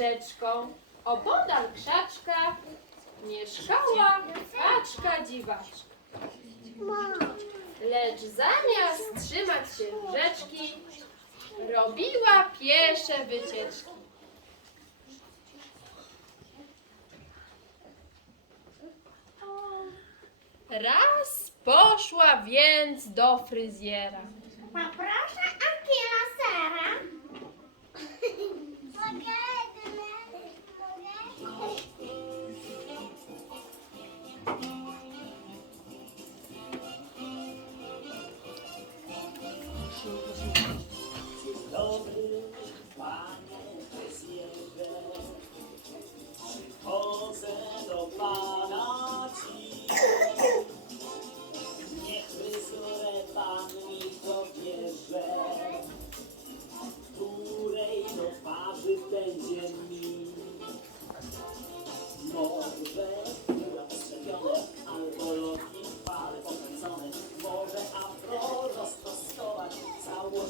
rzeczką, opodal krzaczka, mieszkała kaczka dziwaczka. Lecz zamiast trzymać się rzeczki, robiła piesze wycieczki. Raz poszła więc do fryzjera. Poproszę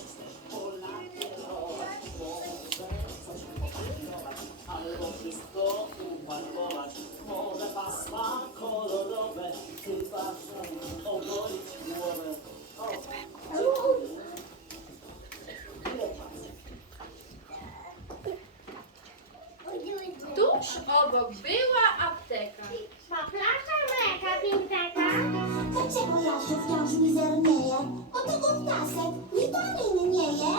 consciousness. Dlaczego ja się wciąż mizernieję? Od tego wniosek witamin nie je.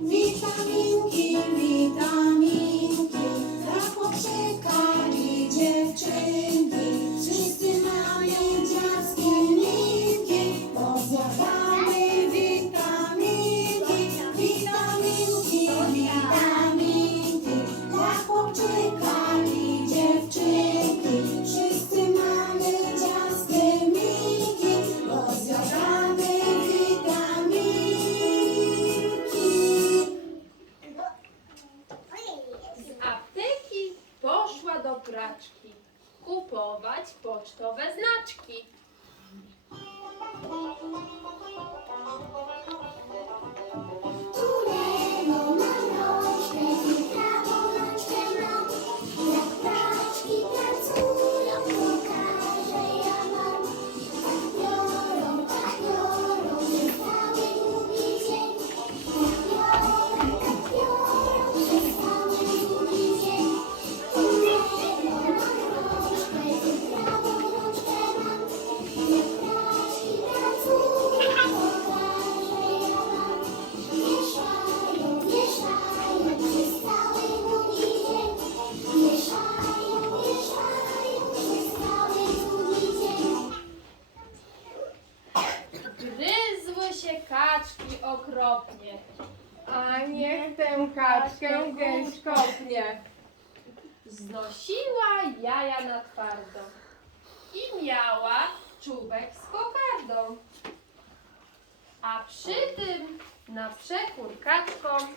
Witaminki, witaminki, dla chłopczyka pocztowe znaczki. Okropnie. A niech tę kaczkę gęś kopnie. Znosiła jaja na twardo i miała czubek z kokardą. A przy tym na przekór kaczkom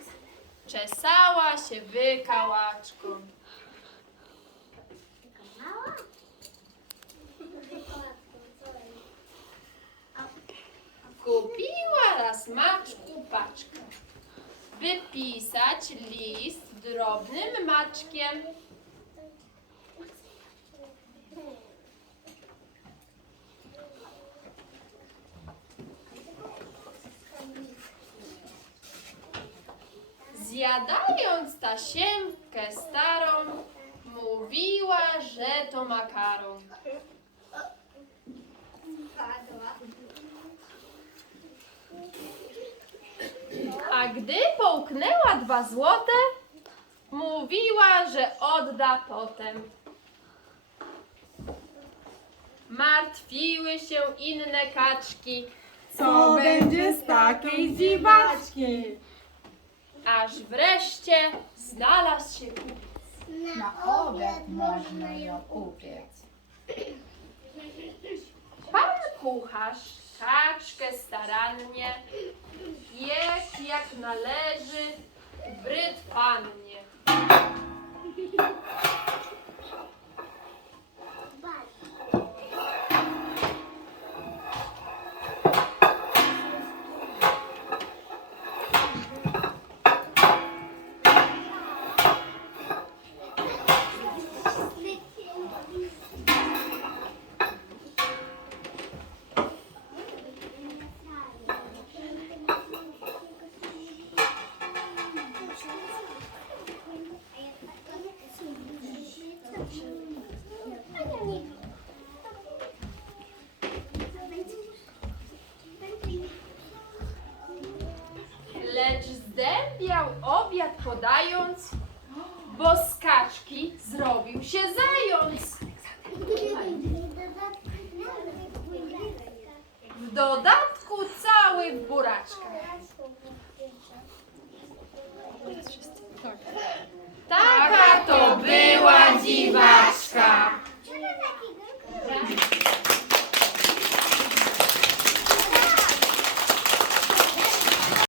czesała się wykałaczką. Mała? Maczku paczkę, by pisać list drobnym maczkiem. Zjadając tasiemkę starą, mówiła, że to makaron. A gdy połknęła dwa złote, mówiła, że odda potem. Martwiły się inne kaczki, Co będzie z takiej dziwaczki? aż wreszcie znalazł się kupiec. Na obiad można ją upiec. Pan kucharz kaczkę starannie piekł jak należy bryd pannie. Podając, bo